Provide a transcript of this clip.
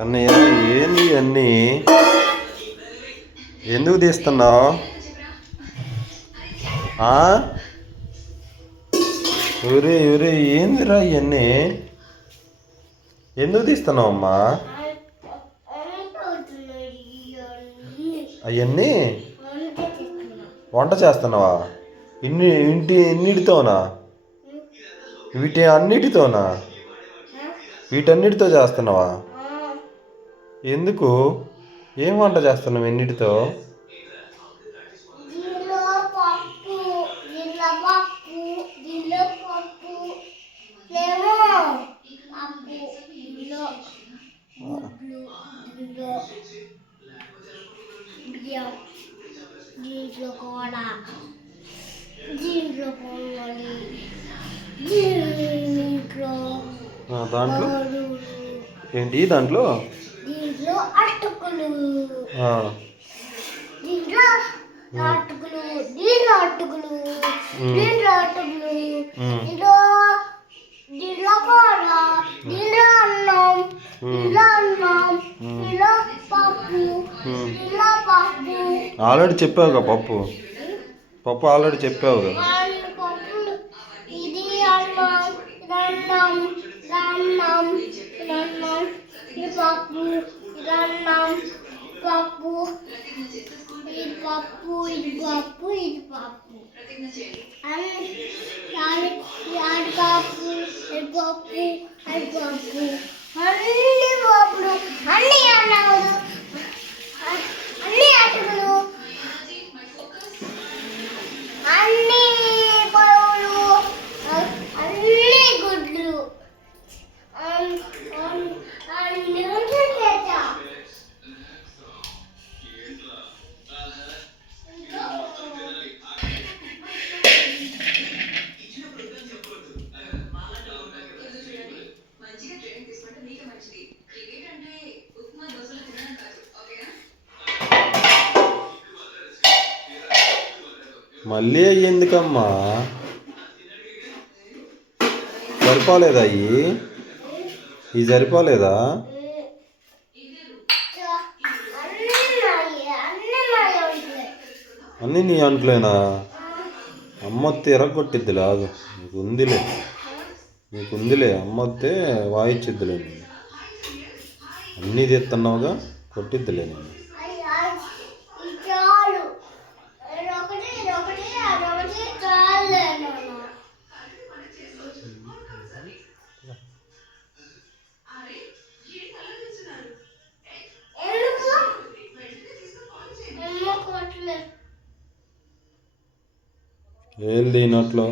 కన్నయ్య, ఏంది అన్నీ? ఎందుకు తీస్తున్నావు? ఊరే ఊరే, ఏందిరా ఇవన్నీ? ఎందుకు తీస్తున్నావు అమ్మా అవన్నీ? వంట చేస్తున్నావా? ఎన్నిటితోనా? అన్నిటితోనా? వీటన్నిటితో చేస్తున్నావా? ఎందుకు? ఏం వంట చేస్తున్నావు ఎన్నిటితో? దీంట్లో కూడా దీంట్లో పొంగలి దీంట్లో దాంట్లో ఏంటి? దాంట్లో అటుకులు దీంట్లో అటుకులు దీంట్లో అటుకులు దీంట్లో అటుకులు దీంట్లో దీంట్లో కూర దీంట్లో అన్నం దీంట్లో అన్నం దీంట్లో పప్పు దీంట్లో పప్పు. ఆల్రెడీ చెప్పావుగా పప్పు. పప్పు ఆల్రెడీ చెప్పావుగా. ఇది అన్నం అన్నం అన్నం అన్నం ఇది పప్పు ఇది అన్నం పప్పు ఇది పప్పు ఇది పప్పు ఇది పప్పు అది పప్పు ఇది పప్పు అది పప్పు అన్ని పప్పులు అన్ని అన్నములు అన్ని అటుకులు అన్ని పొడవులు అన్ని గుడ్లు అన్ని చేస్తా. మళ్ళీ అయ్యి ఎందుకమ్మా? సరిపోలేదా ఇవి సరిపోలేదా? అన్నీ నీ అంట్లేనా? అమ్మొత్తే ఎరగొట్టిద్ది లాగు. నీకుందిలే అమ్మొత్తే వాయిచ్చిద్దిలే. అన్నీ తెస్తున్నావుగా, కొట్టిద్దిలే నేను. ఏంది నోట్లో?